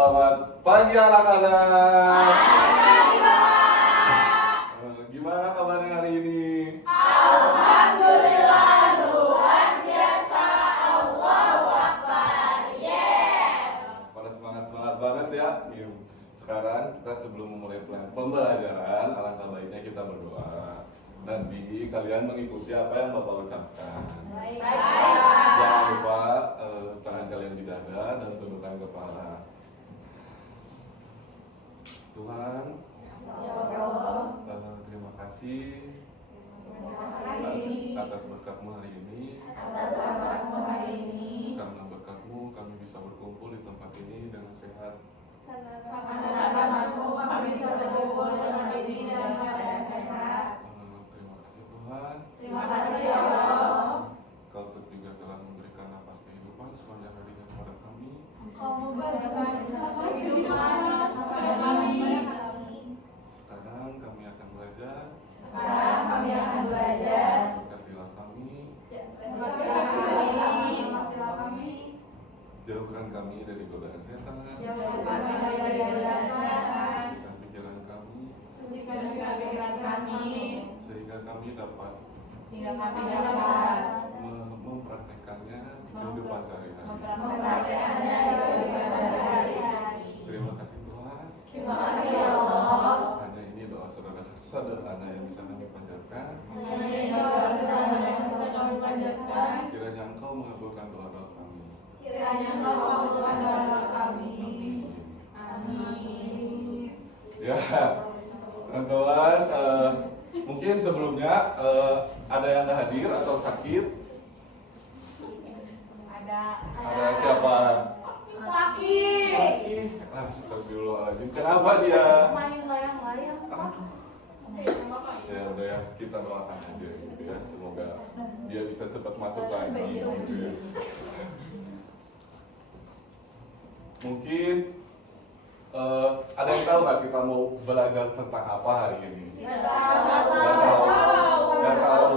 Selamat pagi anak-anak. Gimana kabarnya hari ini? Alhamdulillah, luar biasa. Allahu Akbar. Yes. Pada semangat banget ya. Sekarang kita sebelum memulai pembelajaran, alangkah baiknya kita berdoa. Nanti kalian mengikuti apa yang Bapak ucapkan. Baik. Jangan lupa tangan kalian di dada dan tundukkan kepala. Tuhan, terima kasih atas berkat-Mu hari ini. Karena berkat-Mu kami bisa berkumpul di tempat ini dengan sehat. Terima kasih Tuhan. Kau juga telah memberikan napas kehidupan sepanjang hari kepada kami. Sekarang kami akan belajar. Berkatilah kami. Jauhkan kami dari godaan setan. Sucikan pikiran kami. Sehingga kami dapat mempraktekannya di kehidupan sehari-hari. Terima kasih Tuhan. Hanya ini doa sederhana yang bisa kami panjatkan. Kiranya Engkau mengabulkan doa-doa kami. Amin. Ya, teman-teman, mungkin sebelumnya ada yang nggak hadir atau sakit? Ada siapa? Laki. Astagfirullahaladzim. Kenapa dia? Main layang-layang. Ya udah ya, kita doakan aja gitu ya. Semoga dia bisa cepat masuk lagi gitu ya. Mungkin ada yang tahu nggak kita mau belajar tentang apa hari ini? Nggak tahu.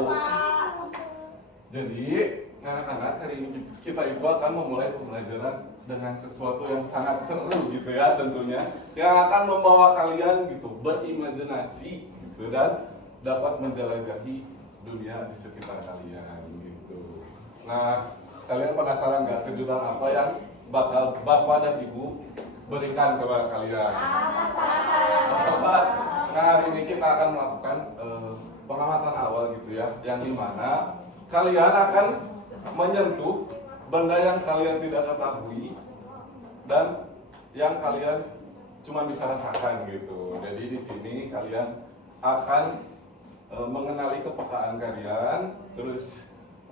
Jadi anak-anak, hari ini kita itu akan memulai pembelajaran dengan sesuatu yang sangat seru gitu ya, tentunya yang akan membawa kalian gitu berimajinasi gitu dan dapat menjelajahi dunia di sekitar kalian gitu. Nah, kalian penasaran nggak kejutan apa yang bakal Bapak dan Ibu berikan kepada kalian? Nah, hari ini kita akan melakukan pengamatan awal gitu ya, yang dimana kalian akan menyentuh benda yang kalian tidak ketahui dan yang kalian cuma bisa rasakan gitu. Jadi di sini kalian akan mengenali kepekaan kalian, terus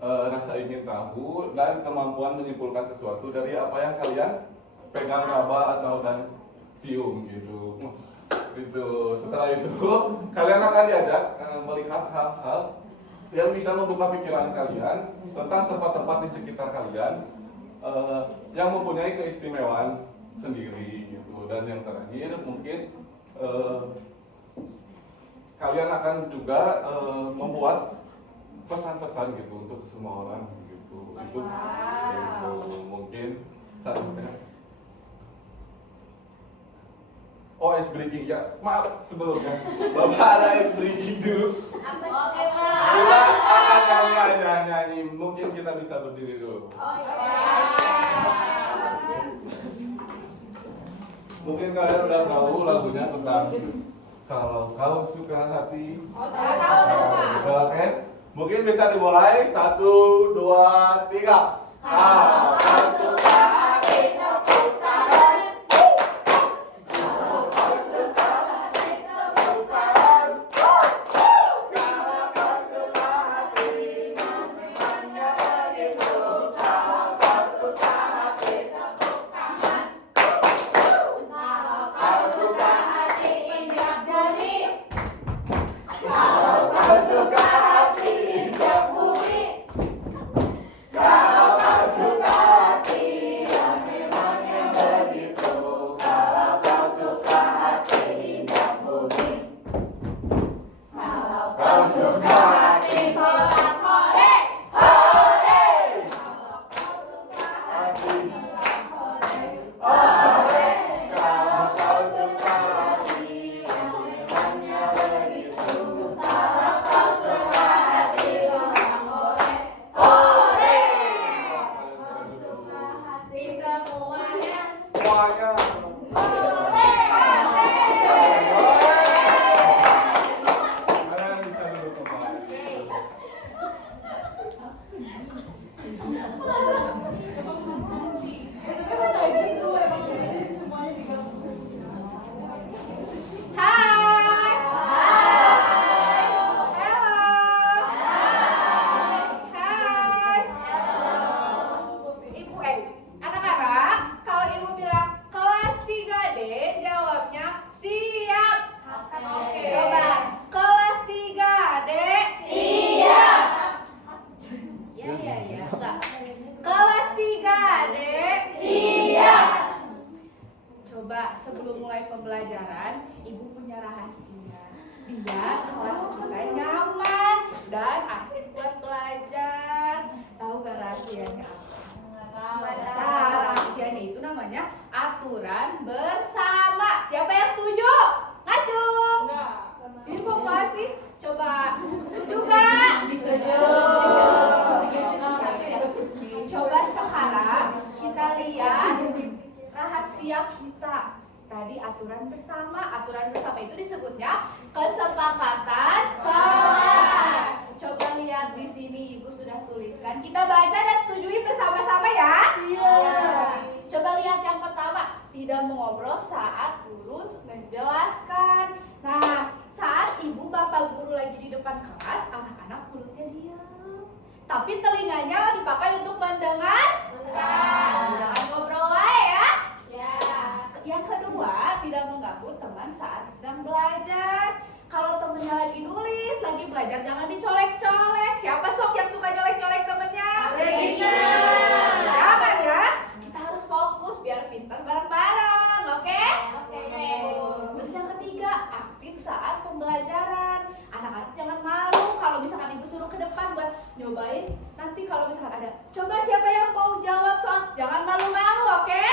rasa ingin tahu dan kemampuan menyimpulkan sesuatu dari apa yang kalian pegang, raba atau dan cium gitu. Gitu. Setelah itu kalian akan diajak melihat hal-hal yang bisa membuka pikiran kalian tentang tempat-tempat di sekitar kalian yang mempunyai keistimewaan sendiri gitu. Dan yang terakhir mungkin kalian akan juga membuat pesan-pesan gitu untuk semua orang gitu. Itu mungkin ice breaking ya, maaf sebelumnya Bapak ada ice breaking dulu. Oke, Pak. Kita akan kami nyanyi, mungkin kita bisa berdiri dulu. Mungkin kalian udah tahu lagunya tentang kalau kau suka hati. Oke, mungkin bisa dimulai 1, 2, 3. Kalau kau suka hati tepuk tangan. Kalau kau suka hati Enggak. Kelas 3, Dek. Siap. Coba sebelum mulai pembelajaran, Ibu punya rahasia. Biar kelas kita nyaman dan asik buat belajar. Tahu gak rahasianya apa? Nah, rahasianya itu namanya aturan bersama. Siapa yang setuju? Ngacung. Itu apa sih? Coba setuju gak? Setuju. Coba sekarang kita lihat rahasia kita. Tadi aturan bersama. Aturan bersama itu disebutnya kesepakatan kelas. Coba lihat di sini, Ibu sudah tuliskan. Kita baca dan setujui bersama-sama ya. Iya. Coba lihat yang pertama, tidak mengobrol saat guru menjelaskan. Nah, saat ibu bapak guru lagi di depan kelas, anak-anak mulutnya diam. Tapi telinganya dipakai untuk mendengar. Jangan ngobrol ya. Yang kedua, tidak mengganggu teman saat sedang belajar. Kalau temennya lagi nulis, lagi belajar, jangan dicolek-colek. Siapa sok yang suka nyolek-nyolek temennya? Regina. Jangan ya. Kita harus fokus biar pintar bareng-bareng, oke? Terus yang ketiga, aktif saat pembelajaran. Anak-anak jangan malu kalau misalkan ibu suruh ke depan buat nyobain. Nanti kalau misalkan ada, coba siapa yang mau jawab soal, jangan malu-malu, oke?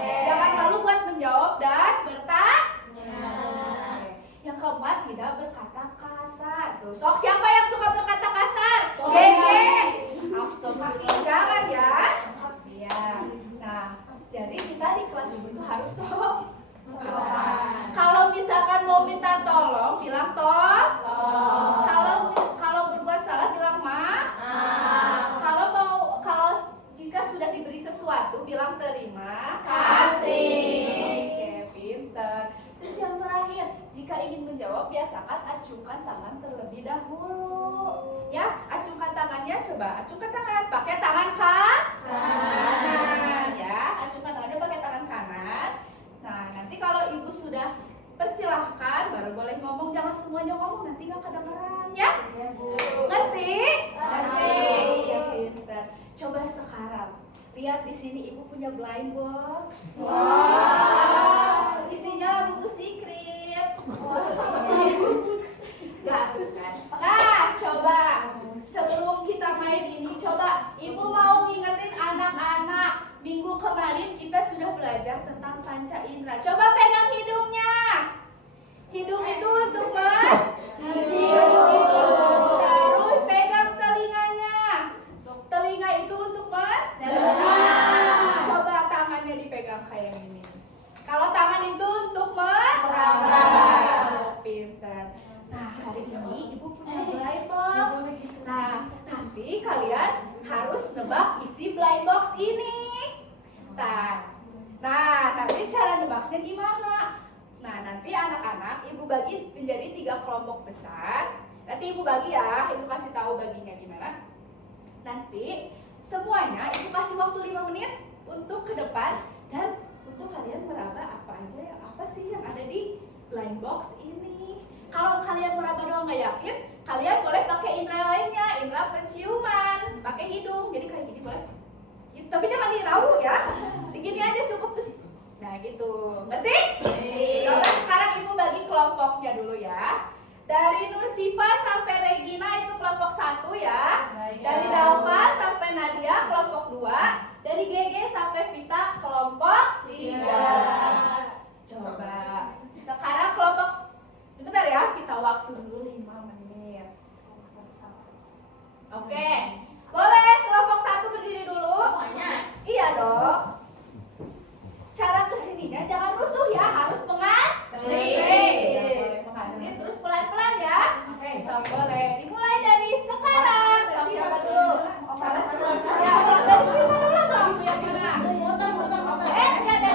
Jangan malu buat menjawab dan bertanya. Yang keempat, tidak berkata kasar. Tuh, sok siapa yang suka berkata kasar? Gege. Astagfirullah, jangan ya. Iya. Nah, jadi kita di kelas ibu itu harus sok. Kalau misalkan mau minta tolong, bilang tolong. Kalau berbuat salah, bilang ma. Kalau jika sudah diberi sesuatu, bilang terima kasih. Oke, pinter. Terus yang terakhir, jika ingin menjawab, biasakan acungkan tangan terlebih dahulu. Ya, acungkan tangannya, coba acungkan tangan, pakai tangan kanan. Ya, acungkan tangannya pakai tangan kanan. Nah, nanti kalau ibu sudah persilahkan, baru boleh ngomong, jangan semuanya ngomong, nanti nggak kedengeran, ya? Ngerti? Oke, pinter. Coba sekarang, lihat di sini ibu punya blind box. Wow. Isinya buku secret. Nggak, kan? Nah, coba sebelum kita main ini, coba ibu mau ngingetin anak-anak. Minggu kemarin kita sudah belajar tentang panca indera. Coba pegang hidungnya. Hidung itu untuk mencium. Terus pegang telinganya. Telinga itu untuk mendengar. Coba tangannya dipegang kayak ini. Kalau tangan itu untuk meraba. Pintar. Nah, hari ini ibu punya blind box. Nah, nanti kalian harus nebak isi blind box ini. Nah, nanti cara nebaknya gimana? Nah, nanti anak-anak ibu bagi menjadi 3 kelompok besar. Nanti ibu bagi ya, ibu kasih tahu baginya gimana. Nanti semuanya ibu kasih waktu 5 menit untuk ke depan dan untuk kalian meraba apa sih yang ada di blind box ini. Kalau kalian meraba doang nggak yakin, kalian boleh pakai indera lainnya, indera penciuman, pakai hidung. Jadi kayak gini boleh. Tapi jangan dirau ya. Begini aja cukup terus. Nah gitu, ngerti? Coba sekarang ibu bagi kelompoknya dulu ya. Dari Nursifa sampai Regina itu kelompok 1 ya. Dari Dalva sampai Nadia kelompok 2. Dari Gege sampai Vita kelompok 3. Coba sekarang kelompok, sebentar ya, kita waktu dulu 5 menit. Oke, boleh kelompok 1 berdiri dulu. Semuanya? Iya dong. Cara kesininya jangan rusuh ya, harus mengantri. Boleh mengantri, terus pelan-pelan ya. So, boleh dimulai dari sekarang. Sama siapa dulu? Sama siapa? Ya, dari siapa dulu? Sama yang mana? Muter. Ya dari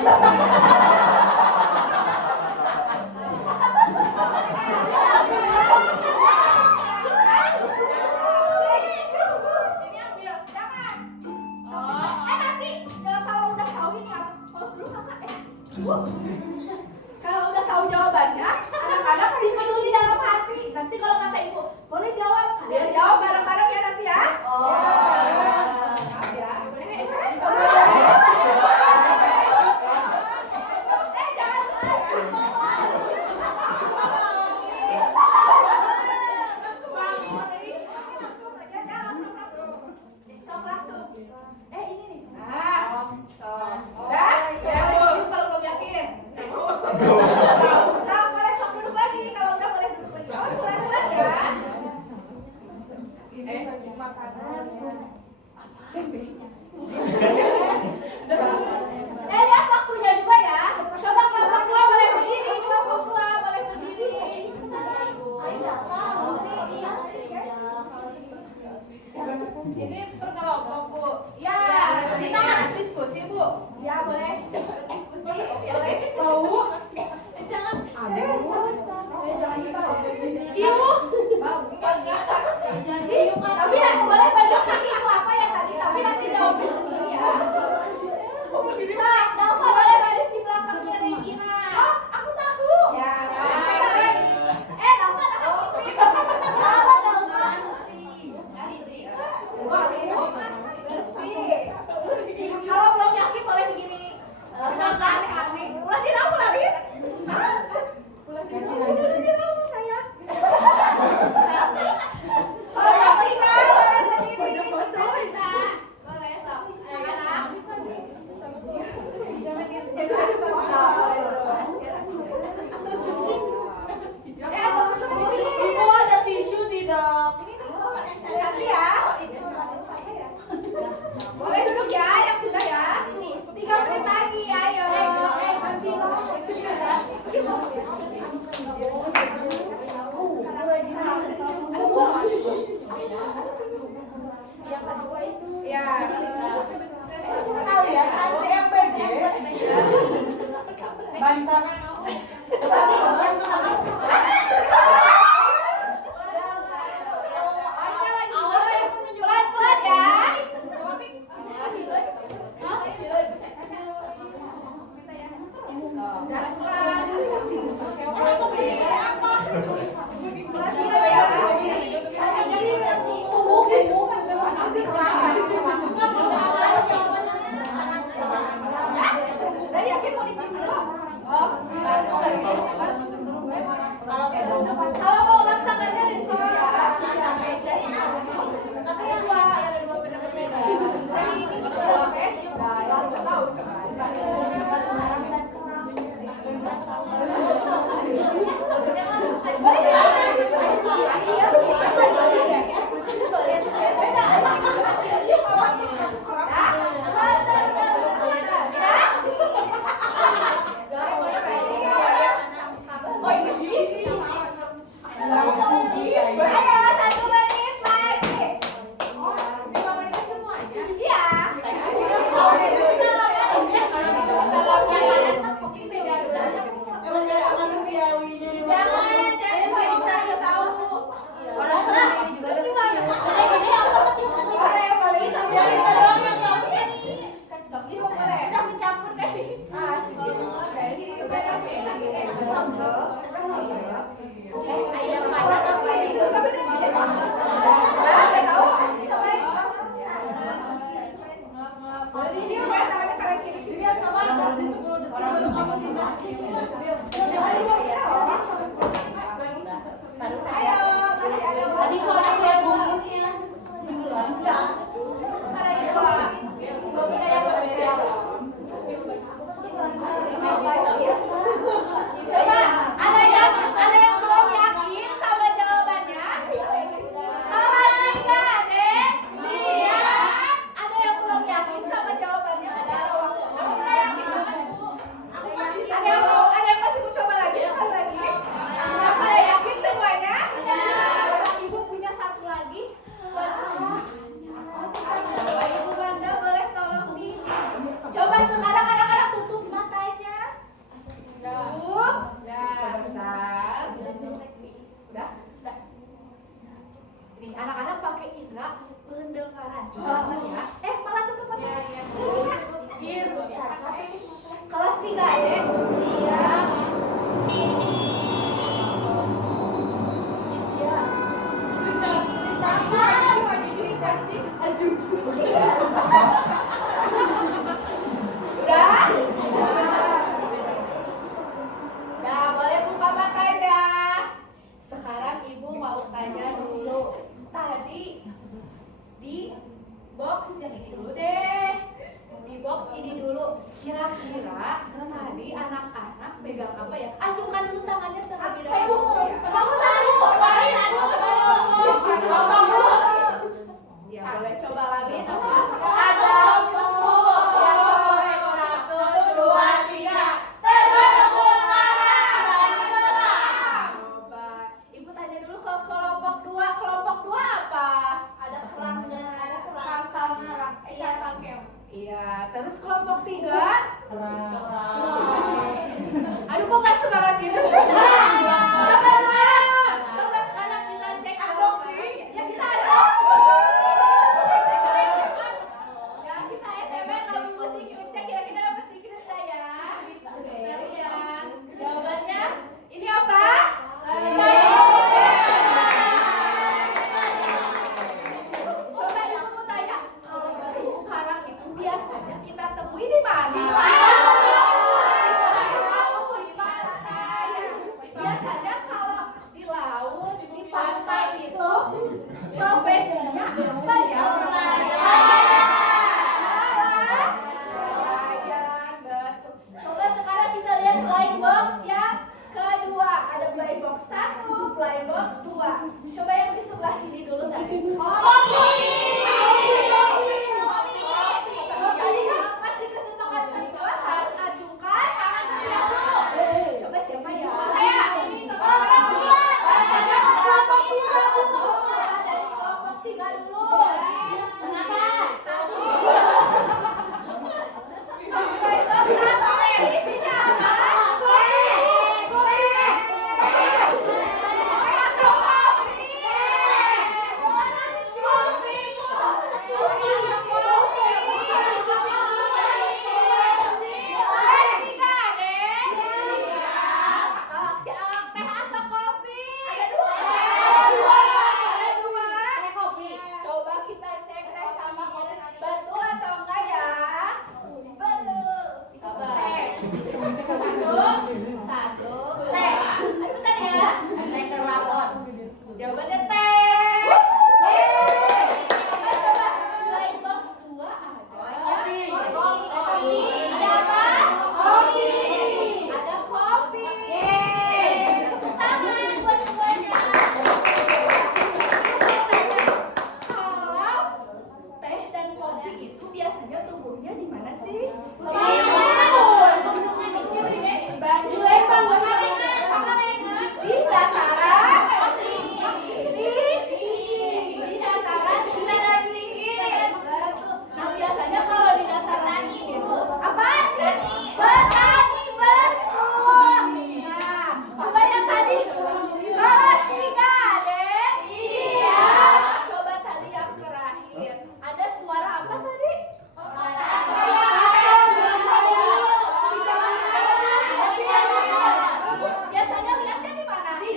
kalau udah tahu jawabannya, anak-anak simpen dulu di dalam hati. Nanti kalau kata ibu, boleh jawab, kalian jawab bareng-bareng ya nanti ya. Lihat waktunya juga ya. Coba kelompok 2 boleh berdiri, kelompok 2 boleh berdiri. Ini per kelompok, Bu. Ya, Kita harus diskusi, Bu. ya boleh diskusi, boleh. Mau? Jangan. Iu. Tapi nanti boleh berdiskusi itu apa ya tadi, tapi nanti jawabnya sendiri ya. Dalva boleh baris di belakangnya Regina. Oh, aku tahu. Ya. Dalva tahu. Bersih. Kalau belum yakin boleh begini. Kenapa aneh-aneh? Ulah diramu lagi. Ulah diramu sayang. Kalau Sabrina boleh berdiri. Cinta. Boleh sok. Anak-anak. Ibu ada tisu tidak? Tapi ya. Boleh duduk ya yang sudah ya. 3 menit lagi, ayo. Ya. Kalian ada yang pede? Bantah. Pelan-pelan ya. Udah yakin mau dicium dulu? Kalau mau angkat tangannya dari sini ya. Tapi ada dua beda-beda. Jadi ini gitu, oke? Nah, tahu coba. Coba, ada yang belum yakin sama jawabannya? Kelas 3, Dek. Iya. Ada yang belum yakin sama jawabannya? Aku udah yakin banget, Bu. Ada yang masih mau coba lagi? Sekali lagi. Apa yakin semuanya? Ibu punya satu lagi. Coba Ibu Banda boleh tolong di. Coba sekarang anak-anak tutup matanya. Sebentar. Udah. Nih anak-anak pakai indera pendengaran. Coba ya. Malah tutup matanya. Kelas 3, Dek. Iya. Udah? Udah, boleh buka matanya. Sekarang Ibu mau tanya dulu. Tadi di box yang ini dulu deh. Di box ini dulu. Kira-kira tadi anak-anak pegang apa ya? Acungkan dulu tangannya terlebih dahulu. Ya. Ya boleh coba lagi apa? Ada sepuluh. Ya sepuluh. 1, 2, 3. Terbentuk marah dan gerah. Coba Ibu tanya dulu ke kelompok 2. Kelompok 2 apa? Ada kerangnya, ada kerang. Cangkang. Iya, terus kelompok 3? Aduh kok gak semangat gitu? Coba sekarang kita cek Unboxing. Ya kita ada. Ya kita SMS lagu musik kita kira-kira dapat secret gak ya? Bentar ya. Jawabannya ini apa? Coba Ibu mau tanya, kalau terumbu karang itu biasanya kita temui di mana? Di pantai. Biasanya kalau di laut, di pantai itu profesinya apa ya? Nelayan, betul. Coba sekarang kita lihat blind box yang kedua. Ada blind box 1, blind box 2. Coba yang di sebelah sini dulu tadi. Tadi kalau pas di kesepakatan kelas harus acungkan tangan terlebih dahulu. Coba siapa ya? Saya. Ini kelompok 2. Dari kelompok 3 dulu. Kenapa? Tadi. Blind box 1 isinya apa? Coba kita cek teh sama betul atau enggak ya? Betul. Coba. Satu. Teh. Aduh bentar ya. Teh keraton. Jawabannya teh. Coba blind box 2 ada. Kopi. Ada apa? Kopi. Ada kopi. Tepuk tangan buat semuanya. Kalau teh dan kopi itu biasanya tumbuhnya di mana sih? Di dataran di dataran tinggi. Betul. Nah biasanya kalau di dataran tinggi itu apa sih? Petani, betul. Nah coba yang tadi kelas 3 deh. Iya. Coba tadi yang terakhir ada suara apa tadi? Biasanya lihatnya di mana? Di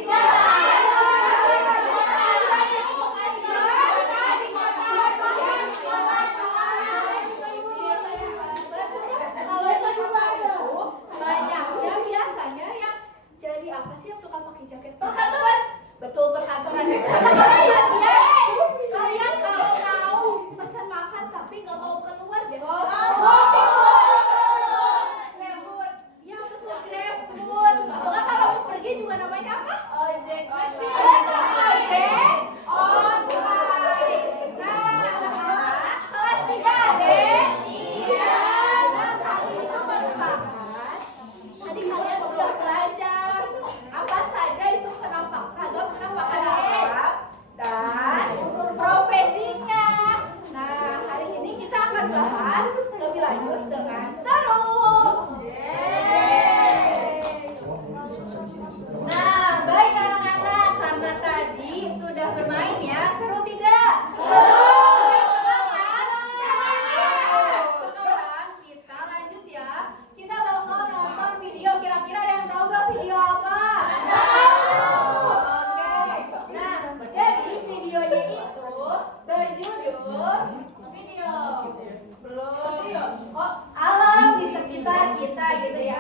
banyaknya biasanya yang jadi apa sih yang suka pakai jaket perkantoran? Betul, perkantoran. Kalian kalau mau pesan makan tapi nggak mau keluar biasanya GrabFood. Ya betul, GrabFood. Soalnya kalau mau pergi juga namanya apa? Ojek. Betul, ojek online. Nah, kelas 3 deh. Iya. Nah, tadi itu bermanfaat. Tadi kalian sudah belajar apa saja itu ragam penampakan Arab dan profesinya. Nah, hari ini kita akan bahas lebih lanjut dengan seru. Nah, baik anak-anak, karena tadi sudah bermain ya, seru tidak? Seru! Semangat? Semangat! Sekarang kita lanjut ya. Kita bakal nonton video, kira-kira ada yang tahu gak video apa? Oke. Nah, jadi videonya itu berjudul video. Belum. Oh, alam di sekitar kita gitu ya.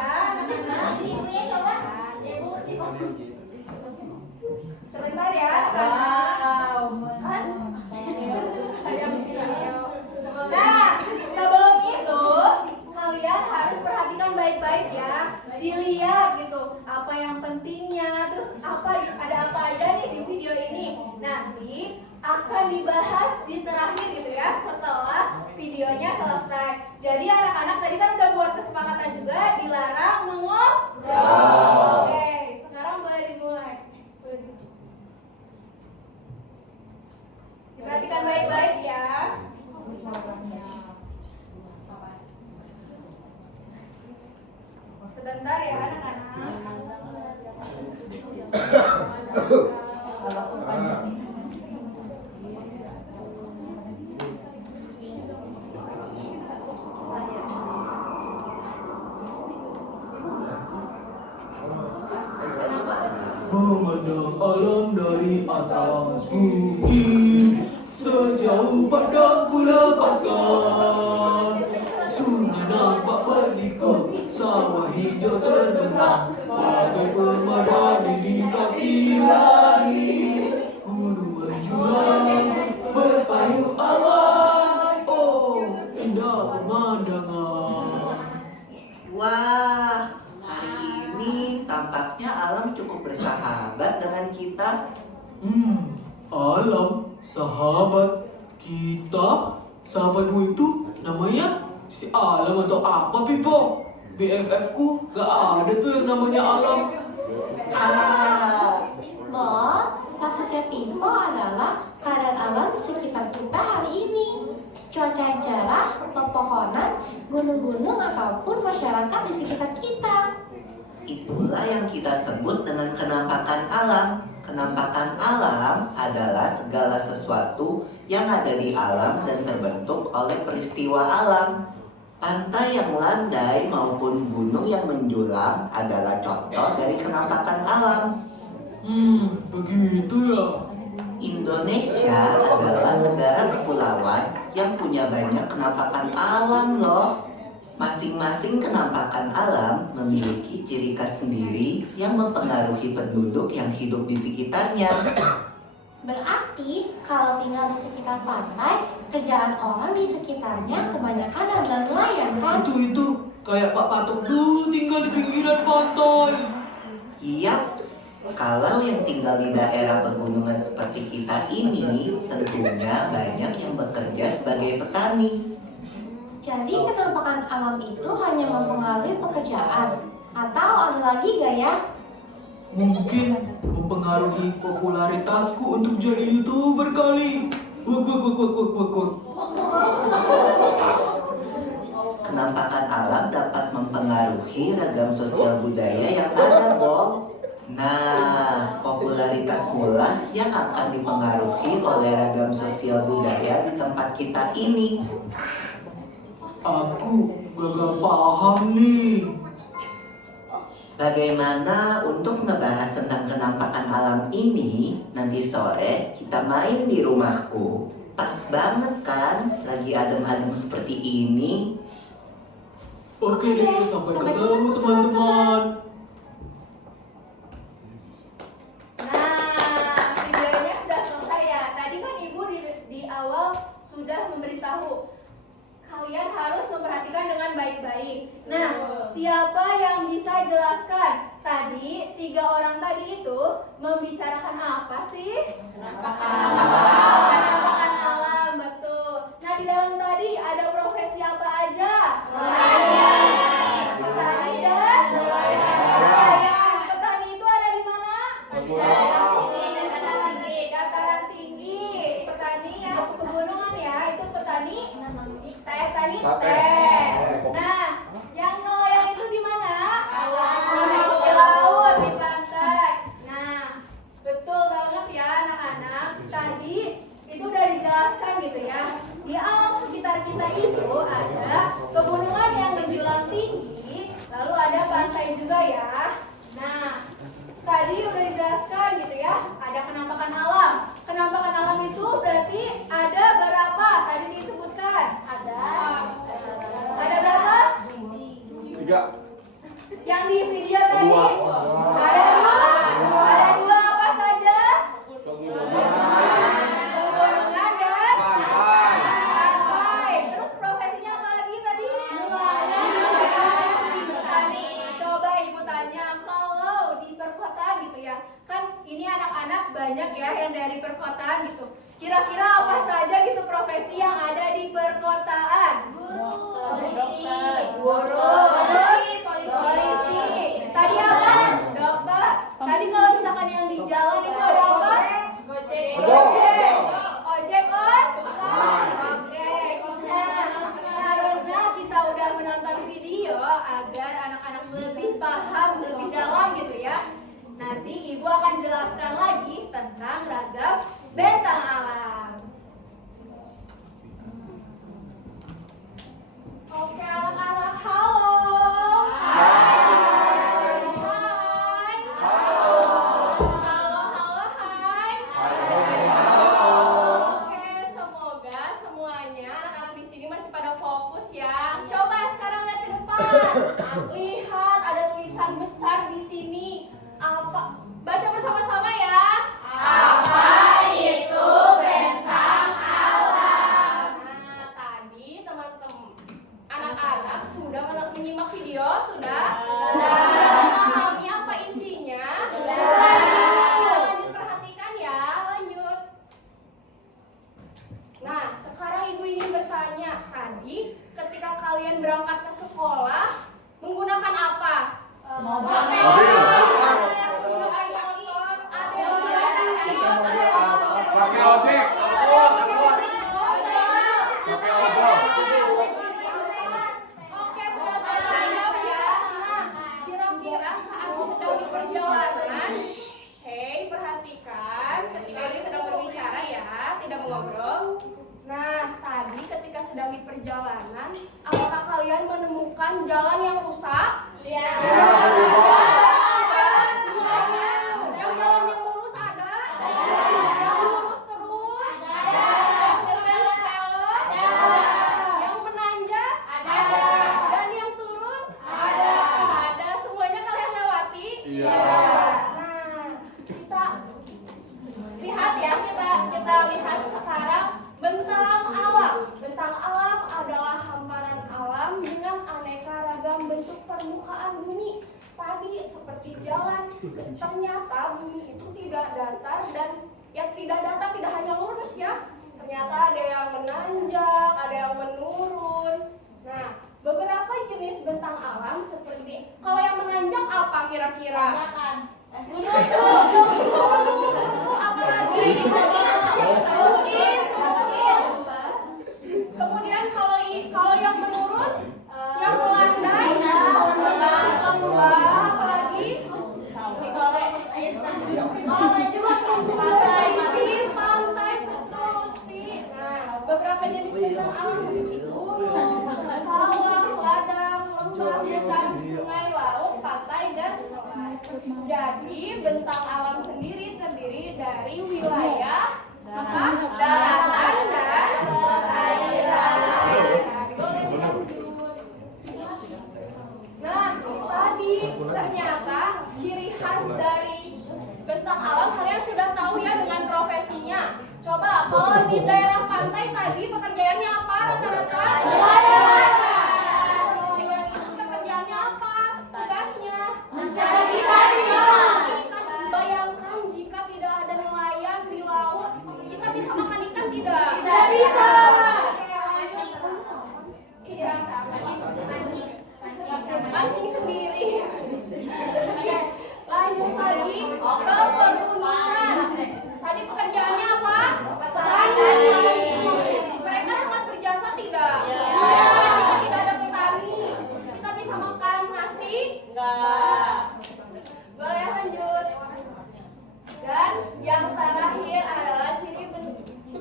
memandang alam dari atas bukit. Sejauh pandangku lepaskan, sungai nampak berliku, sawah hijau terbentang, bagai permadani di kaki langit. Gunung menjulang berpayung awan, oh indah pemandangan. Wah, hari ini tampaknya alam cukup bersahabat dengan kita. Alam, sahabat kita, sahabatmu itu namanya si Alam atau apa, Pipo? BFF ku gak ada tuh yang namanya Alam. Ah, Bol, maksudnya Pimpo adalah keadaan alam di sekitar kita hari ini. Cuaca yang cerah, pepohonan, gunung-gunung ataupun masyarakat di sekitar kita. itulah yang kita sebut dengan kenampakan alam. Kenampakan alam adalah segala sesuatu yang ada di alam dan terbentuk oleh peristiwa alam. Pantai yang landai maupun gunung yang menjulang adalah contoh dari kenampakan alam. Begitu ya. Indonesia adalah negara kepulauan yang punya banyak kenampakan alam loh. Masing-masing kenampakan alam memiliki ciri khas sendiri yang mempengaruhi penduduk yang hidup di sekitarnya. Berarti kalau tinggal di sekitar pantai, kerjaan orang di sekitarnya kebanyakan adalah nelayan kan? Itu kayak Pak Patok dulu tinggal di pinggiran pantai. Yap, kalau yang tinggal di daerah pegunungan seperti kita ini, tentunya banyak yang bekerja sebagai petani. Jadi kenampakan alam itu hanya mempengaruhi pekerjaan. Atau ada lagi gak ya? Mungkin mempengaruhi popularitasku untuk jadi YouTuber kali. Wuk. Kenampakan alam dapat mempengaruhi ragam sosial budaya yang ada, Bol. Nah, popularitas mula yang akan dipengaruhi oleh ragam sosial budaya di tempat kita ini. Aku gagal paham nih. Bagaimana untuk ngebahas tentang kenampakan alam ini? Nanti sore kita main di rumahku. Pas banget kan, lagi adem-adem seperti ini. Oke deh, sampai ketemu teman-teman. Nah, videonya sudah selesai ya. Tadi kan Ibu di awal sudah memberitahu kalian harus memperhatikan dengan baik-baik. Nah, siapa yang bisa jelaskan? Tadi 3 orang tadi itu membicarakan apa sih? Kenampakan alam, betul. Nah, di dalam tadi ada profesi apa aja? Petani dan nelayan. Petani itu ada di mana? Dataran tinggi. Petani yang pegunungan ya, itu petani teh. Nah, yang nelayan itu di mana? Di laut, di pantai. Nah, betul banget ya anak-anak. Tadi itu udah dijelaskan gitu ya. Di alam sekitar kita itu ada pegunungan yang menjulang tinggi, lalu ada pantai juga ya. Nah, tadi udah dijelaskan gitu ya. Ada kenampakan alam. Kenampakan alam itu berarti ada berapa? Tadi disebutkan. Ada berapa? 3. Yang di video tadi? Ada 2. Ada 2 apa saja? Pegunungan dan pantai. Terus profesinya apa lagi tadi? Petani. Coba Ibu tanya, kalau di perkotaan gitu ya, kan ini anak-anak banyak ya yang dari perkotaan gitu. Kira-kira apa saja gitu profesi yang ada di perkotaan? Guru, polisi. Tadi apa? Dokter. Tadi kalau misalkan yang di jalan itu ada apa? Ojek on? Oke. Nah, karena kita udah menonton video agar anak-anak lebih paham, lebih dalam gitu ya. Nanti Ibu akan jelaskan lagi tentang ragam bentang alam. Oke anak-anak, halo. Hai. ya. Coba sekarang lihat ke depan. Lihat ada tulisan besar di sini. Apa? Baca bersama-sama ya. Apa itu bentang alam? Nah, tadi teman-teman anak-anak sudah menyimak video, sudah? Sudah memahami apa isinya? Lanjut perhatikan ya, lanjut. Nah, sekarang ibu ingin bertanya, tadi ketika kalian berangkat ke sekolah menggunakan apa? Mobil. Ada yang menggunakan motor, ada yang menggunakan Pakai ojek. Oke, berarti siap ya. Nah, kira-kira saat sedang di perjalanan, hei perhatikan, ketika ini sedang berbicara ya, tidak mengobrol. Nah, tadi ketika sedang di perjalanan, apakah kalian menemukan jalan yang rusak? Iya. Yang jalan yang mulus ada? Yang lurus terus? Yang berbelok-belok? Yang menanjak? Dan yang turun? Ada. Semuanya kalian lewati? Iya. Nah, kita lihat ya, kita lihat sekarang bentang alam. Bentang alam adalah hamparan alam dengan aneka ragam bentuk permukaan bumi. Tadi seperti jalan, ternyata bumi itu tidak datar dan yang tidak datar tidak hanya lurus ya. Ternyata ada yang menanjak, ada yang menurun. Nah, beberapa jenis bentang alam seperti kalau yang menanjak apa kira-kira? Gunung, apa lagi? Kemudian kalau yang menurun, yang melandai, lembah, apa lagi? Pesisir, pantai, betul, Lutfi. Nah, beberapa jenis bentang alam seperti gunung, sawah, ladang, lembah, desa, sungai, laut, pantai, dan selat. Jadi bentang alam sendiri terdiri dari wilayah daratan dan perairan. Nah, tadi ternyata ciri khas dari bentang alam kalian sudah tahu ya dengan profesinya. Coba kalau di daerah pantai tadi pekerjaannya apa rata-rata? Nelayan itu pekerjaannya apa? Tugasnya mencari ikan. Bayangkan jika tidak ada nelayan di laut, kita bisa makan ikan tidak? Tidak bisa. Iya, mancing sendiri. Oke, lanjut lagi ke perkebunan. Tadi pekerjaannya apa? Petani. Mereka sangat berjasa tidak? Jika tidak ada petani, kita bisa makan nasi? Enggak. Boleh lanjut. Dan yang terakhir adalah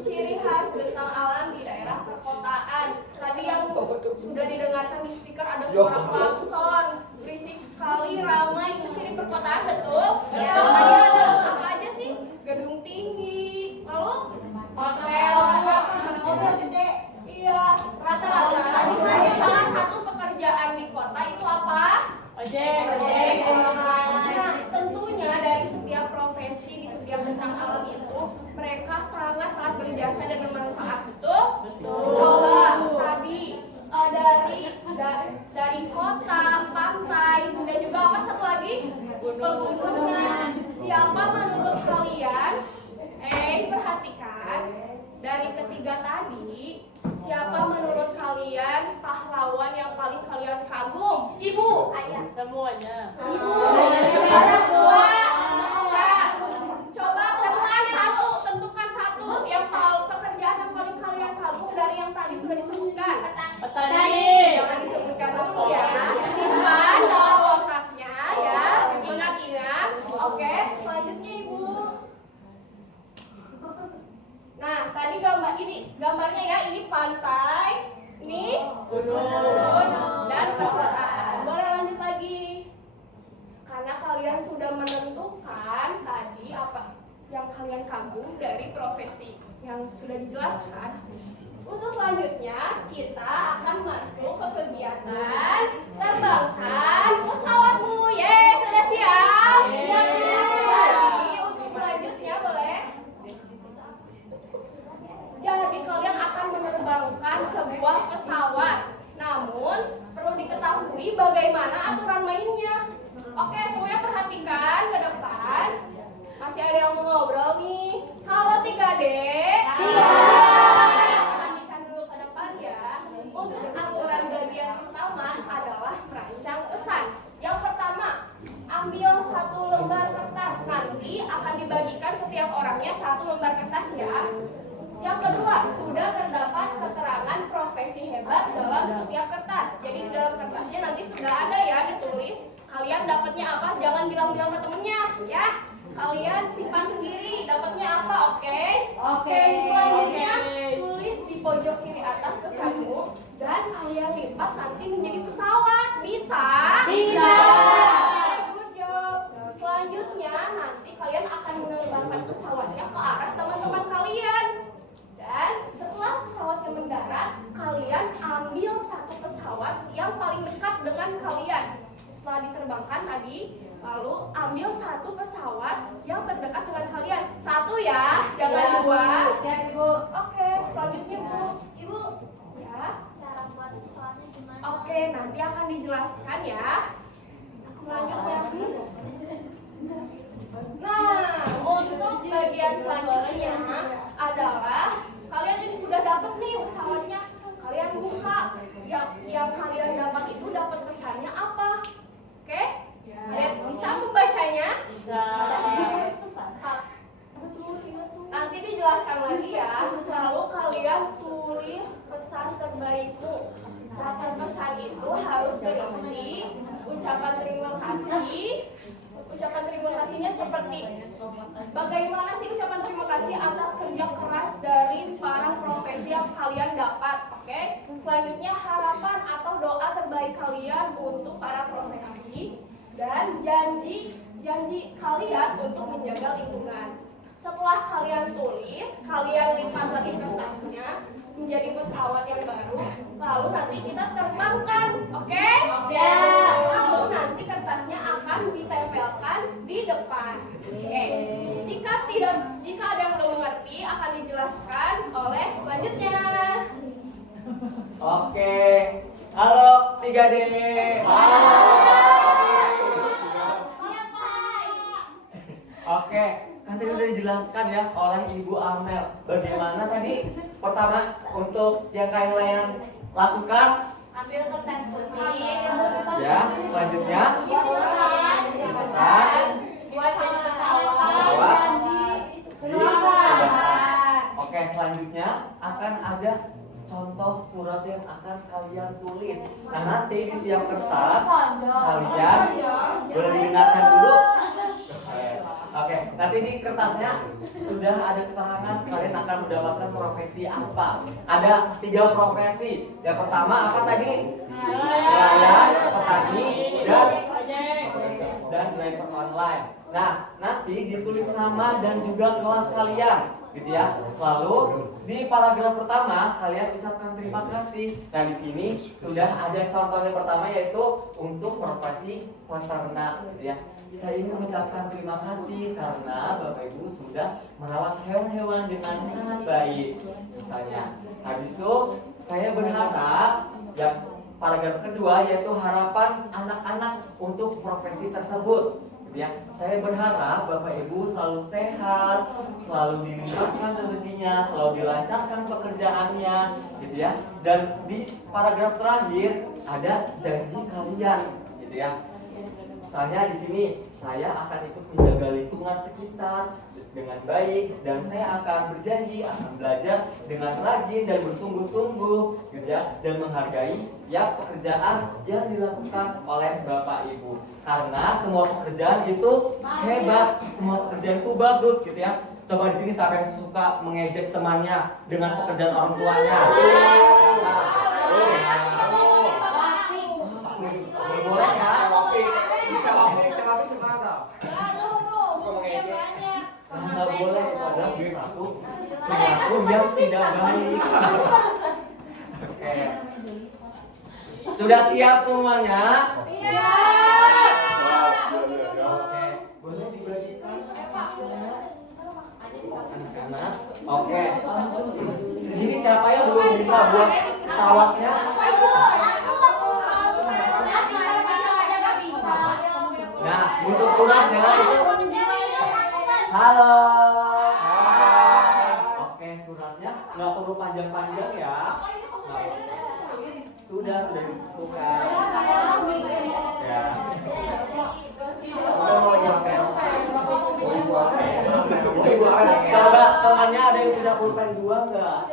ciri khas bentang alam di daerah perkotaan. Tadi yang sudah didengarkan di speaker ada suara klakson, berisik sekali, ramai. Itu ciri perkotaan, betul? Tadi ada apa aja sih? Gedung tinggi, lalu hotel, iya, rata-rata. Salah satu pekerjaan di kota itu apa? Ojek. Nah, tentunya dari setiap profesi di setiap bentang alam itu mereka sangat-sangat berjasa dan bermanfaat, betul? Coba tadi dari kota, pantai, dan juga apa satu lagi? Pegunungan. Siapa menurut kalian? Perhatikan dari ketiga tadi, siapa menurut kalian pahlawan yang paling kalian kagum? Ibu. Ayah. Semuanya. Ibu. Orang tua. Coba tentukan satu yang pekerjaan yang paling kalian kagum dari yang tadi sudah disebutkan. Petani. Jangan disebutkan dulu ya. Simpan dalam otaknya ya. Ingat-ingat. Oke, selanjutnya Ibu. Nah, tadi gambarnya ya, ini pantai, ini gunung dan perkotaan. Boleh lanjut lagi. Karena kalian sudah menentukan tadi apa yang kalian kagum dari profesi yang sudah dijelaskan. Untuk selanjutnya kita akan masuk Silakan terbangkan pesawatmu. Sudah siap? Jadi untuk selanjutnya boleh. Jadi kalian akan menerbangkan sebuah pesawat. Namun perlu diketahui bagaimana aturan mainnya. Oke, semuanya perhatikan ke depan. Masih ada yang mau ngobrol nih. Halo 3D. Perhatikan dulu ke depan ya. Untuk aturan bagian pertama adalah merancang pesan. Yang pertama, ambil 1 lembar kertas. Nanti akan dibagikan setiap orangnya 1 lembar kertas ya. Yang kedua, sudah terdapat keterangan profesi hebat dalam setiap kertas. Jadi di dalam kertasnya nanti sudah ada ya ditulis kalian dapatnya apa, jangan bilang-bilang ke temennya ya. Kalian simpan sendiri dapatnya apa, oke? Oke. Selanjutnya tulis di pojok kiri atas pesanmu dan kalian lipat nanti menjadi pesawat. Bisa? Bisa. Good job. Selanjutnya nanti kalian akan menerbangkan pesawatnya ke arah teman-teman kalian. Dan setelah pesawatnya mendarat, kalian ambil 1 pesawat yang paling dekat dengan kalian. Setelah diterbangkan tadi, lalu ambil 1 pesawat yang terdekat dengan kalian. 1 ya, jangan 2. Ya, Ibu. Oke, selanjutnya Bu. Ibu, Ya. cara buat pesawatnya gimana? Oke, nanti akan dijelaskan ya. Selanjutnya. Nah, untuk bagian selanjutnya adalah kalian ini udah dapat nih pesawatnya. Kalian buka. Yang kalian dapat itu dapat pesannya apa? Oke? Kalian bisa membacanya? Nanti dijelaskan lagi ya. Lalu kalian tulis pesan terbaikmu. Pesan itu harus berisi ucapan terima kasih. Ucapan terima kasihnya seperti bagaimana sih ucapan terima kasih atas kerja keras dari para profesi yang kalian dapat. Oke? Selanjutnya harapan atau doa terbaik kalian untuk para profesi dan janji kalian untuk menjaga lingkungan. Setelah kalian tulis, kalian lipat lagi kertasnya menjadi pesawat yang baru. Lalu nanti kita terbangkan, oke? Lalu nanti kertasnya akan ditempelkan di depan. Oke. Jika ada yang belum mengerti akan dijelaskan oleh selanjutnya. Oke. Halo 3D. Oke, kan tadi udah dijelaskan ya oleh Ibu Amel. Bagaimana tadi? Pertama, untuk yang kalian lakukan. Ambil kertas putih. Ya, selanjutnya. Pesan. Buat pesawat. Pesawat. Oke, selanjutnya akan ada contoh surat yang akan kalian tulis. Nah, nanti di setiap kertas kalian boleh diingatkan dulu. Oke, nanti di kertasnya sudah ada keterangan kalian akan mendapatkan profesi apa. Ada 3 profesi. Yang pertama apa tadi? Nelayan, petani, dan driver online. Nah, nanti ditulis nama dan juga kelas kalian, gitu ya. Lalu di paragraf pertama kalian ucapkan terima kasih. Nah, di sini sudah ada contohnya pertama yaitu untuk profesi peternak, gitu ya. Saya ingin mengucapkan terima kasih karena Bapak Ibu sudah merawat hewan-hewan dengan sangat baik. Misalnya, habis itu saya berharap yang paragraf kedua yaitu harapan anak-anak untuk profesi tersebut. Ya, saya berharap Bapak Ibu selalu sehat, selalu dilimpahkan rezekinya, selalu dilancarkan pekerjaannya, gitu ya. Dan di paragraf terakhir ada janji kalian, gitu ya. Misalnya di sini saya akan ikut menjaga lingkungan sekitar dengan baik dan saya akan berjanji akan belajar dengan rajin dan bersungguh-sungguh, gitu ya, dan menghargai setiap pekerjaan yang dilakukan oleh Bapak Ibu. Karena semua pekerjaan itu hebat, semua pekerjaan itu bagus, gitu ya. Coba di sini siapa yang suka mengejek temannya dengan pekerjaan orang tuanya? Boleh ya? Nggak boleh, itu adalah satu perilaku yang tidak baik. Oke. Sudah Sudah siap semuanya? Siap. Oke, boleh dibagikan anak-anak. Oke. Di sini siapa yang belum bisa buat pesawatnya? Nah, untuk suratnya itu. Halo. Oke, suratnya nggak perlu panjang-panjang ya. Sudah ditentukan. Ya. Coba temannya ada yang punya pulpen 2 nggak?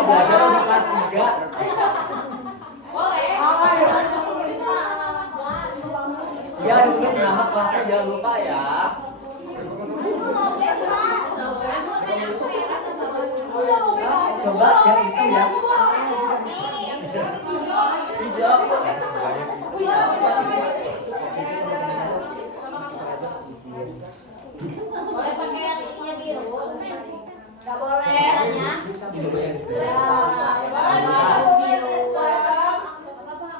Belajar di kelas 3. Ya, tulis nama kelasnya jangan lupa ya. Coba yang hitam ya. Hijau. Boleh pakai yang ininya biru? Gak boleh. Coba yang hitam. Harus biru.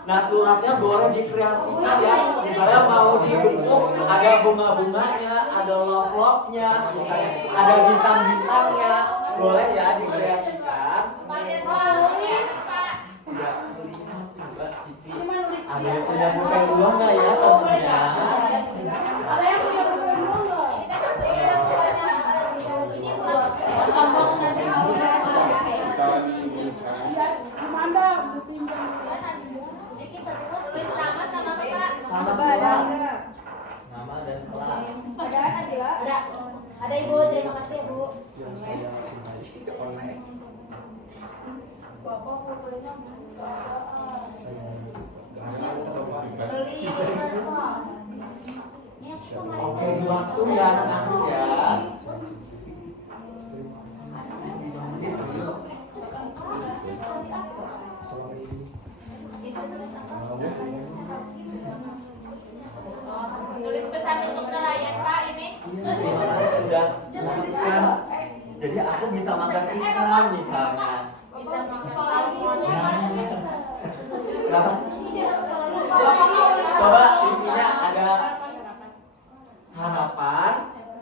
Nah, suratnya boleh dikreasikan ya. Misalnya mau dibentuk ada bunga-bunganya, ada love-love-nya, misalnya ada bintang-bintangnya. Boleh ya dikreasikan. Tidak. Coba Siti. Ada yang punya pulpen 2 nggak ya temennya? Sama kelas. Nama dan kelas. Ada Ibu, terima kasih Ibu. Yang saya cintai. Oke, waktu ya anak-anak ya. Tulis pesan untuk nelayan Pak ini. Sudah memutuskan. Jadi aku bisa makan ikan misalnya. Bisa makan Kenapa? Coba isinya ada harapan,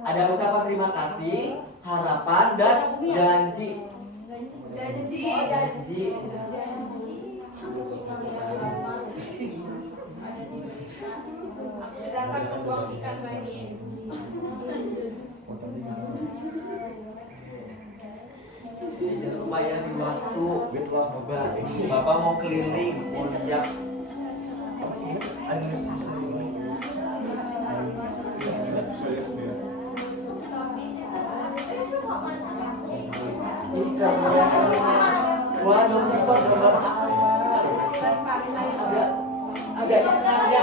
ada ucapan terima kasih, harapan dan janji. Janji. Dapat membuang ikan lagi. Jadi jangan lupa ya di waktu Bapak mau keliling, mau lihat. Waduh, sifat gambar ada ikannya.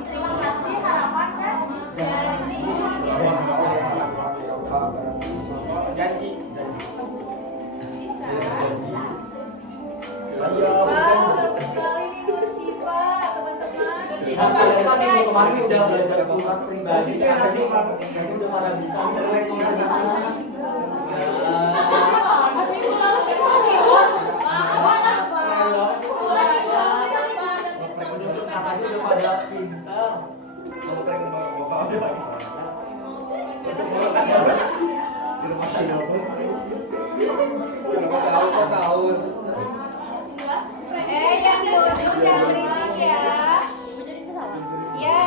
Terima kasih harapan dan Janji. Wow, bagus sekali nih Nur Sipa, teman-teman. Kalian kemarin udah belajar surat pribadi kan? Jadi kayaknya udah pada bisa nilai surat anak-anak. minggu lalu kita ibu. Menyusun katanya udah pada pintar. Di rumah saya kok tahu. Yang di ujung jangan berisik ya. Ya.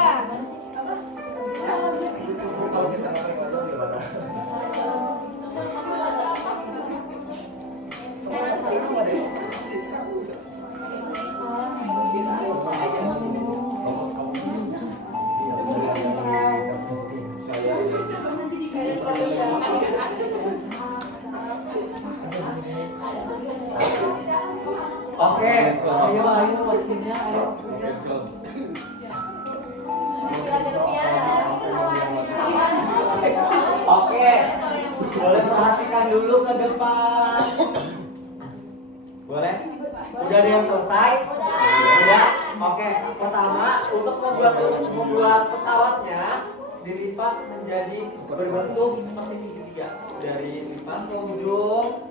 Oke, ayo waktunya ayo. Oke, boleh perhatikan dulu ke depan. Boleh? Udah ada yang selesai? Udah? Oke, pertama untuk membuat pesawatnya dilipat menjadi berbentuk seperti segitiga. Dari lipat ke ujung.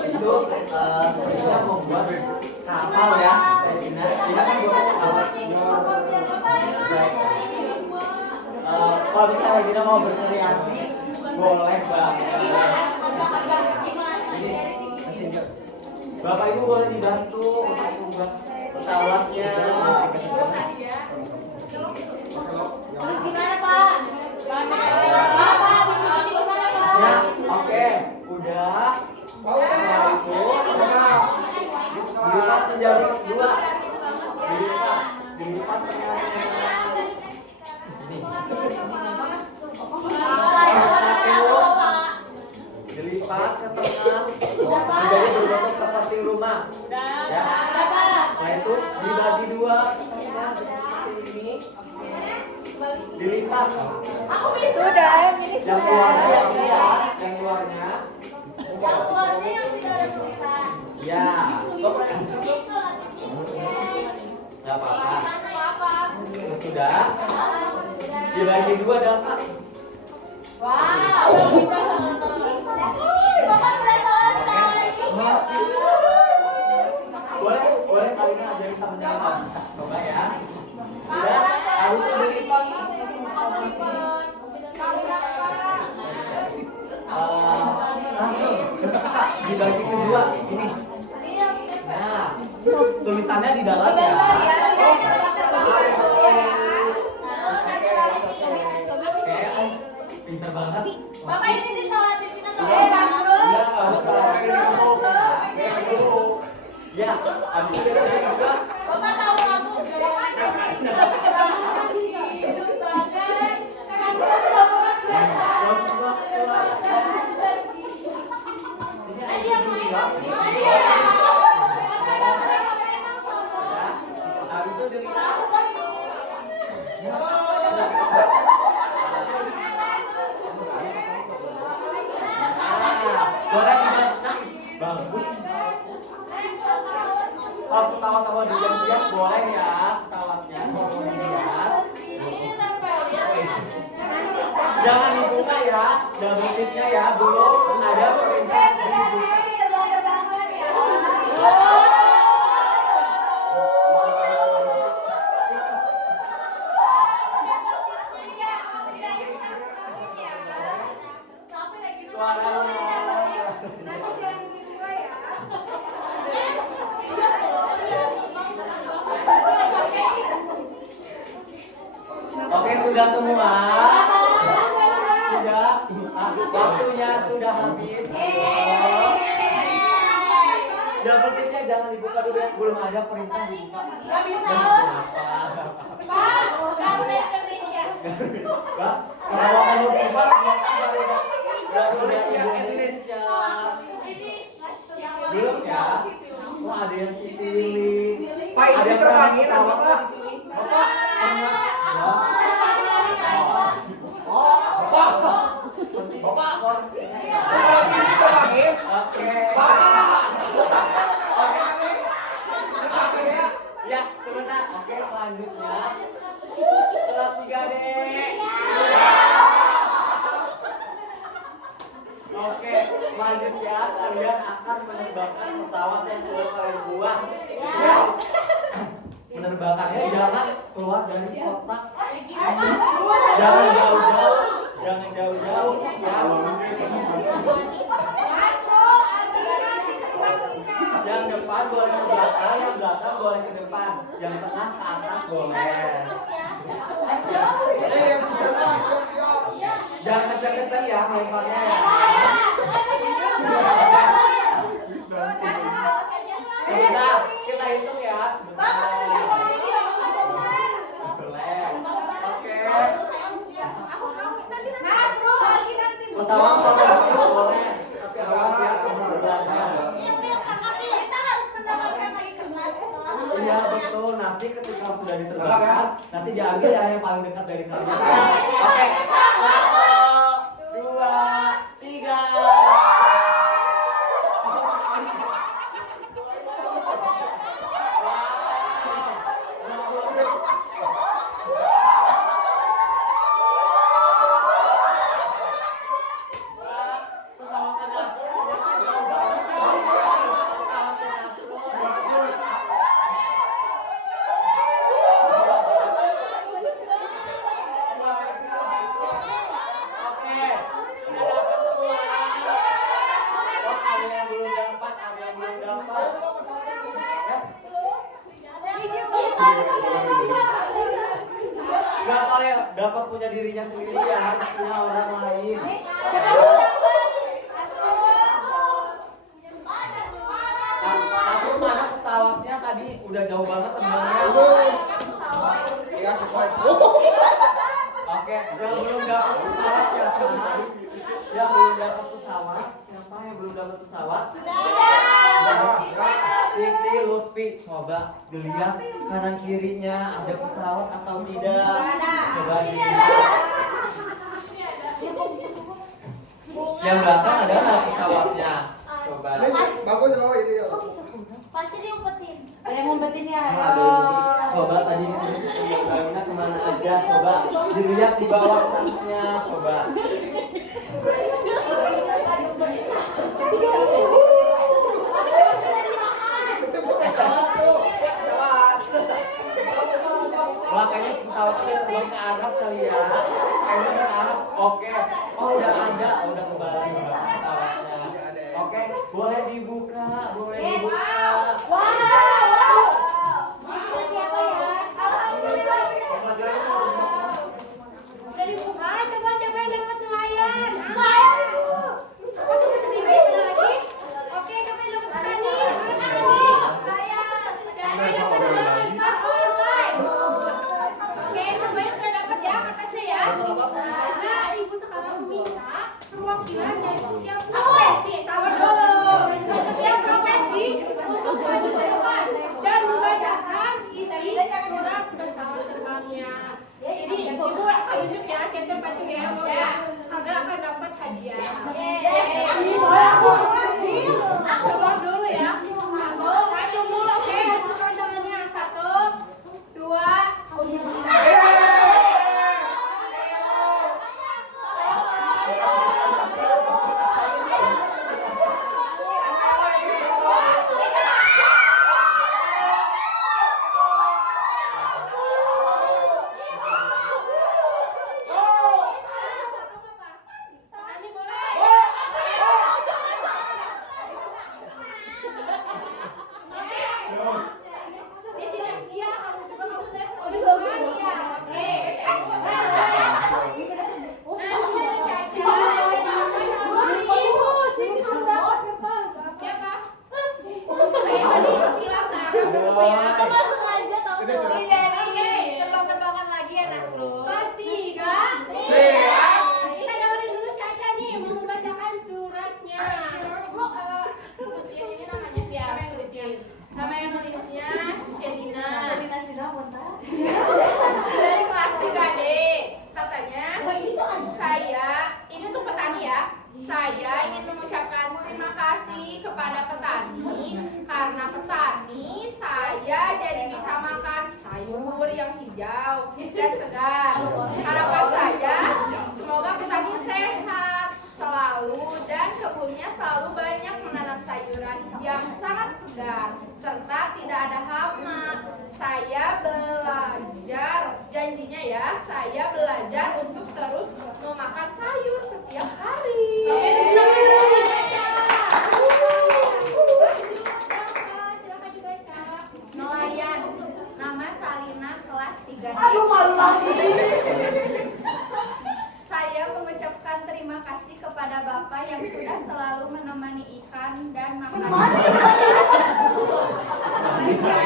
Itu kita membuat kapal ya. Regina kan buat kapal. Kalau bisa Regina mau berkreasi, boleh banget. Bapak Ibu boleh dibantu untuk membuat pesawatnya. Gimana Pak? Ya, oke, udah. Setelah itu dilipat menjadi dua. Dilipat tengahnya. Ini. Satu. Dilipat ke tengah. Menjadi berbentuk seperti rumah. Ya. Nah itu dibagi dua ke tengah seperti ini. Dilipat. Sudah, yang ini Yang keluarnya yang ini ya, yang keluarnya. Yang keluarnya yang tidak ada tulisan. Ya. Gak apa-apa. Sudah. Dibagi dua dapat. Wow. Bapak sudah selesai. Boleh kalian ajarin sama nyala. Coba ya. Sudah. Harus dilipat. Langsung dibagi kedua ini. Nah, tulisannya di dalam ya. Oke, pintar banget. Bapak ini disolatin kita tuh. Ya, nggak usah. Ya, habis itu juga. Bapak tahu lagu. Habis itu dilipat. Boleh dibantu. Bagus. Oh, pesawat sama dihias boleh ya, pesawatnya mau dihias. Jangan dibuka ya, double tipnya ya, belum ada perintah dibuka. Oke, sudah semua. Sudah. Waktunya sudah habis. Double tipnya jangan dibuka dulu ya, belum ada perintah dibuka. Nggak bisa. Pak, Garuda Indonesia. Pak, kalau kamu tiba Garuda Indonesia. Belum ya? Wah, ada yang Siti Lili. Pak, ini Ada yang terbangin pesawat apa, Pak? di sini. Bapak, Oke. Ya, sebentar. Oke, selanjutnya kelas 3D. Oke, selanjutnya kalian akan menerbangkan pesawat yang sudah kalian buat. Ya. Menerbangkannya jangan keluar dari kotak. Jangan jauh-jauh. Jangan jauh-jauh. Ya. Yang depan boleh ke belakang, yang belakang boleh ke depan, yang tengah ke atas boleh. Jangan kenceng-kenceng ya melemparnya ya. Sebentar, kita hitung ya. Boleh. Oke. Pesawat boleh. Tapi awas ya kebetulannya. Iya betul, nanti ketika sudah diterbangkan, nanti diambil ya yang paling dekat dari kalian. Oke, 1, 2, 3. Gak boleh dapat punya dirinya sendiri ya, harus punya orang lain. Aku mana pesawatnya tadi udah jauh banget temennya. Oke, yang belum dapat pesawat siapa? Yang belum dapat pesawat siapa? Yang belum dapat pesawat? Siti, Lutfi, coba dilihat kanan kirinya ada pesawat atau tidak? Coba dilihat. Yang belakang ada nggak pesawatnya? Coba. Bagus loh ini. Pasti diumpetin. Ada yang ngumpetin ya. Coba tadi Mbak kemana aja? Coba dilihat di bawah tasnya. Coba. Makanya pesawatnya terbang ke Arab kali ya. Kayaknya ke Arab. Oke. Oh udah ada, udah kembali pesawatnya. Oke, boleh dibuka, boleh dibuka. Udah dibuka, coba siapa yang dapat nelayan? Saya, Bu. Kamu sendiri lagi? Oke, kamu yang dapat petani. Saya. Saya yang dapat online. Oke, semuanya sudah dapat ya, makasih ya. Nah, Ibu sekarang meminta perwakilan dari setiap profesi. Sabar dulu. Setiap profesi untuk maju ke depan dan membacakan isi surat pesawat terbangnya. Jadi Ibu akan tunjuk ya, siap-siap maju ya, mau ya. Agar akan dapat hadiah. Sabar dulu ya. Maju dulu, oke. Ajukan tangannya. 1, 2, Tebak-tebakan lagi ya Nasrul. Pasti kan? Kita dengerin dulu Caca nih mau membacakan suratnya. Bu, sebutin ini namanya siapa yang nulisnya? Nama yang nulisnya Shenina. Dari kelas 3D. Katanya, ini untuk petani ya. Saya ingin mengucapkan terima kasih kepada petani karena petani saya jadi bisa makan sayur yang hijau dan segar. Harapan saya semoga petani sehat selalu dan kebunnya selalu banyak menanam sayuran yang sangat segar serta tidak ada hama. Saya belajar, janjinya ya, saya belajar untuk terus memakan sayur setiap hari. Nelayan, nama Salina kelas 3D. Aduh, malu lagi. Saya mengucapkan terima kasih kepada Bapak yang sudah selalu menemani ikan dan makanan. Sehingga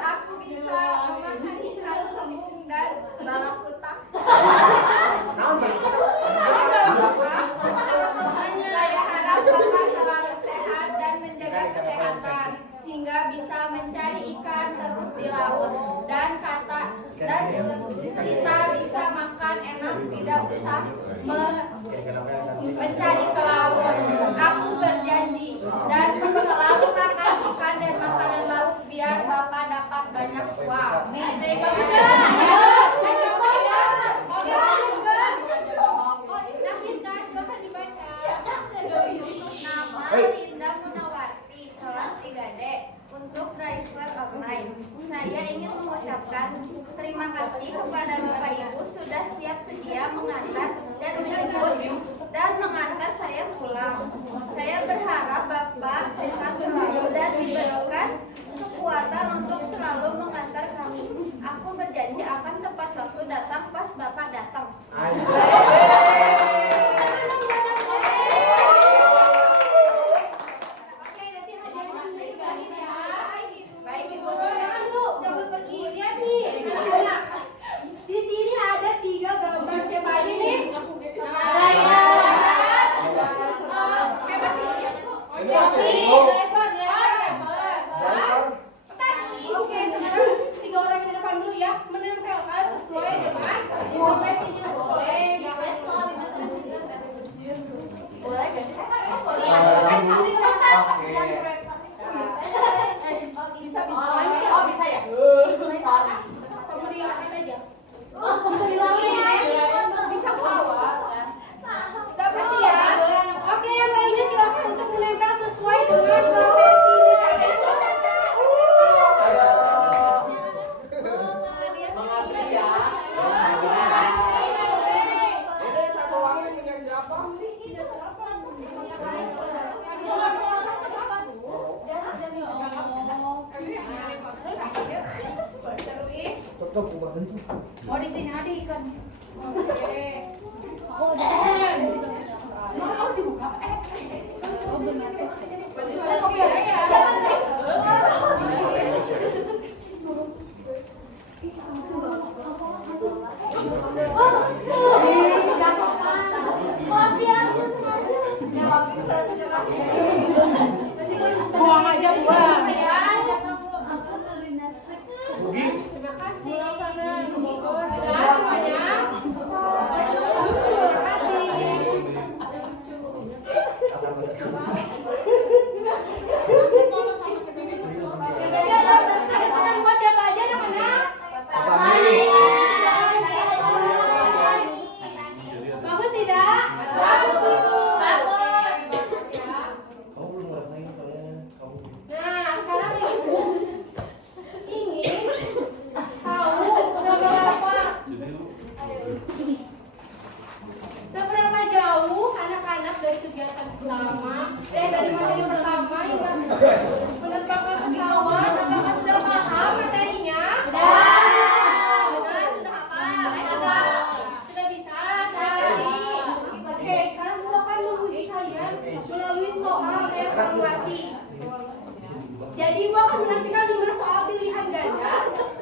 aku bisa memakan ikan kembung dan balakuta. Saya harap Bapak selalu sehat dan menjaga kesehatan sehingga bisa mencari ikan terus di laut dan kita bisa makan enak, tidak usah Linda Munawarti, kelas 3D. Untuk driver online, saya ingin mengucapkan terima kasih kepada Bapak Ibu sudah siap sedia mengantar dan menjemput dan mengantar saya pulang. Saya berharap Bapak sehat selalu dan diberikan kekuatan untuk selalu mengantar kami. Aku berjanji akan tepat waktu datang pas Bapak datang. Di sini ada 3 gambar siapa aja nih? Oke, sekarang 3 orang di depan dulu ya, menempelkan sesuai dengan profesi ini boleh, boleh Bisa ya? pemberian aja. Bisa dilakuin. Bisa bawa. Dapat sih ya. Oke, yang lainnya silakan untuk menempel sesuai dengan profesi ini. Mengantri ya. Ini satu wangi punya siapa? Oh, di sini ada ikan. Oke. Buang aja, buang. Bugi. Terima kasih. Sudah semuanya? Terima kasih. Jadi ada pesan buat siapa aja anak-anak? Bagus tidak? Bagus. Kamu belum ngerasain soalnya kamu. Nah, sekarang ibu ingin tahu seberapa jauh anak-anak dari kegiatan pertama, dari materi pertama hingga menerbangkan pesawat. Apakah sudah paham materinya? Sudah hafal? Sudah bisa? Oke, sekarang aku akan menguji kalian melalui soal evaluasi. Jadi ibu akan menampilkan 5 soal pilihan ganda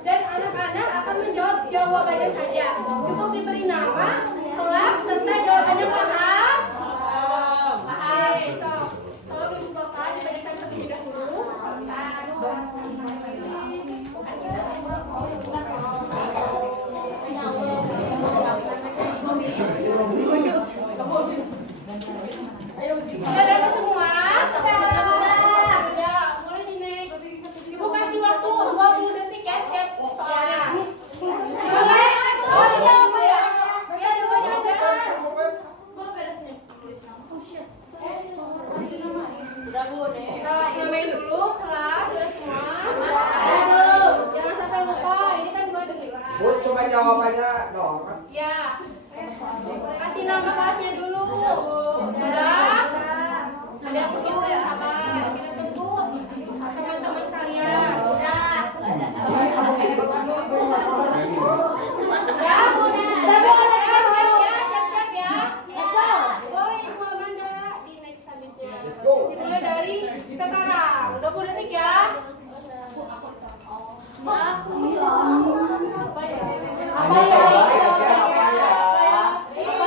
dan anak-anak akan menjawab jawabannya saja. Cukup diberi nama, kelas, serta jawabannya paham? Paham. Oke, so tolong ibu bapak dibagikan terlebih dahulu. Sudah dapat semua? Sudah. Boleh di next. Ibu kasih waktu 20 detik ya setiap soalnya. Boleh? Boleh ya? Ya, semuanya aja. Boleh beres nih. Oh shit. Sudah Bu, nih. Kita namain dulu kelas, sudah semua. Jangan sampai lupa, ini kan buat nilai. Bu, coba jawabannya dong. Ya. Kasih nama kelasnya dulu. Sudah? Ada yang begitu ya? Sabar. Kita tunggu teman-teman kalian. Udah. Ya, siap-siap ya. Boleh Ibu Amanda di next selanjutnya. Let's go. Dimulai dari sekarang. 20 detik ya. Apa ya? Apa ya? Ibu?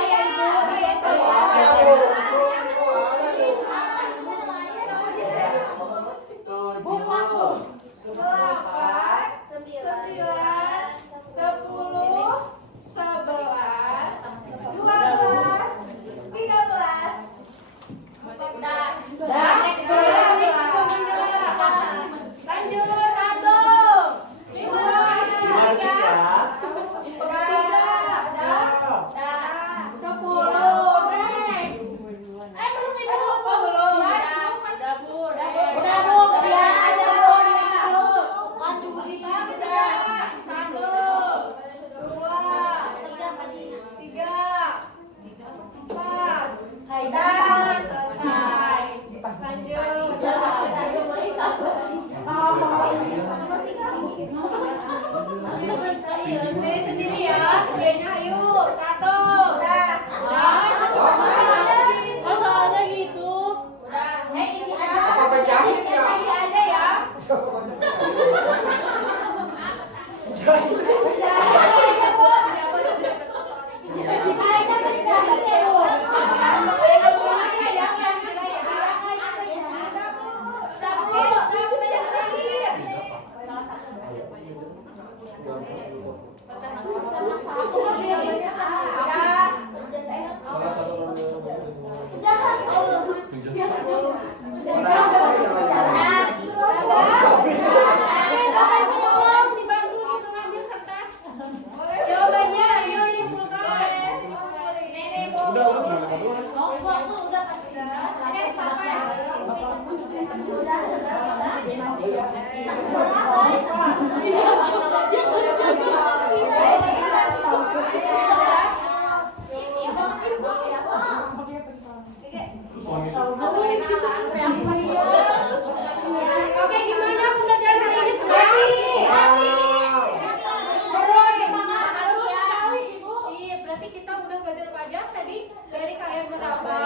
Oke, gimana pembelajaran hari ini sendiri? Iya, berarti kita udah belajar pajak tadi dari kalian berapa?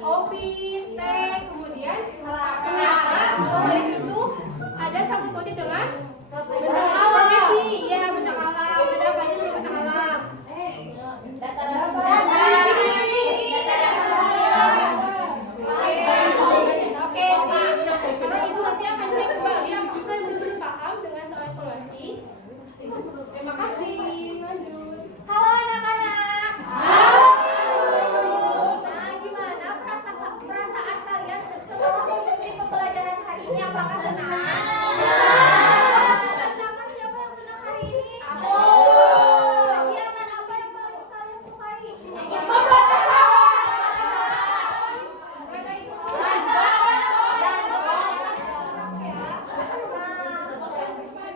Kopi, teh, kemudian kenapa selain itu ada sangkut pautnya dengan benda alam sih? Iya, benda alam. Benda apa aja dengan benda alam? Oke, sih. Nah, sekarang ibu nanti akan cek kembali apakah kalian benar-benar paham dengan soal evaluasi. Terima kasih. Lanjut. Halo anak-anak. Nah, gimana perasaan kalian setelah mengikuti pembelajaran hari ini? Apakah senang? Tangan siapa yang senang hari ini? Aku. Kegiatan apa yang paling kalian sukai?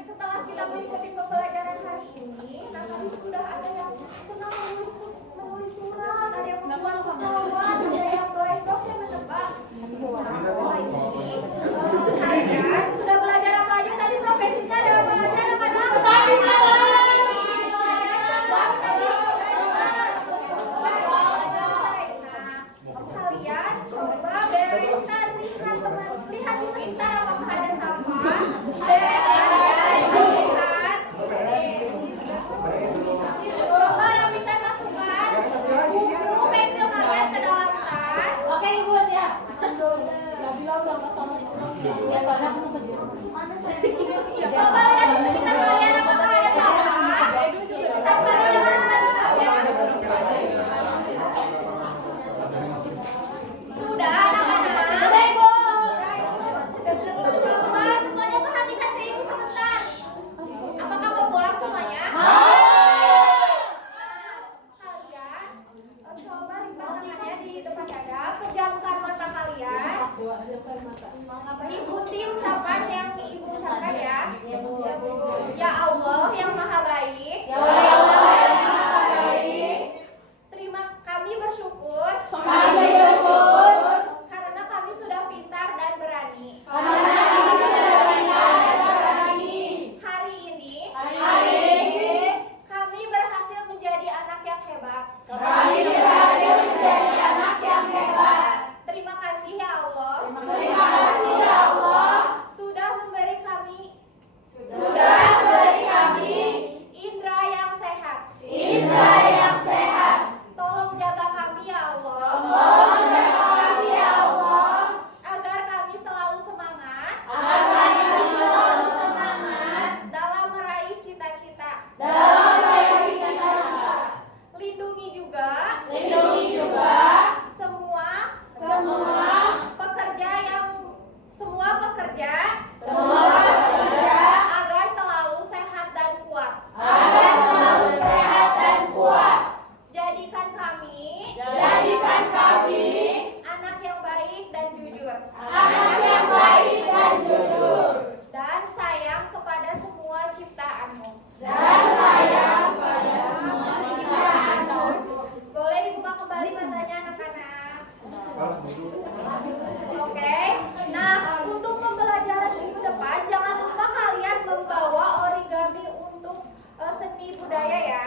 Setelah kita mengikuti pembelajaran hari ini, nah tadi sudah ada yang senang menulis surat, ada yang membuat pesawat, ada yang blind box yang menebak. Nah, setelah ini, kalian sudah belajar apa aja tadi? Profesinya ada apa aja? Anak-anak? Kalian coba bereskan, lihat di sekitar apakah ada sampah. Coba rapikan masukan buku, pensil kalian ke dalam tas. Oke ibu ya. Coba lihat di sekitar kalian apakah ada sampah. Sama dengan sudah anak-anak. Coba semuanya perhatikan ke ibu sebentar. Apakah mau pulang semuanya? Kalian coba lipat tangannya di depan dada, pejamkan mata kalian. Ikuti ucapan yang ibu ucapkan ya. Ya Allah yang maha baik. Kami bersyukur. Karena kami sudah pintar dan berani. Hari ini kami berhasil menjadi anak yang hebat. Terima kasih ya Allah. Sudah memberi kami indra yang sehat. Tolong jaga kami ya Allah. Agar kami selalu semangat. Dalam meraih cita-cita. Lindungi juga. Semua pekerja agar selalu sehat dan kuat. Jadikan kami anak yang baik dan jujur. Dan sayang kepada semua ciptaan-Mu. Boleh dibuka kembali matanya anak-anak. Oke. Nah, untuk pembelajaran minggu depan jangan lupa kalian membawa origami untuk seni budaya ya.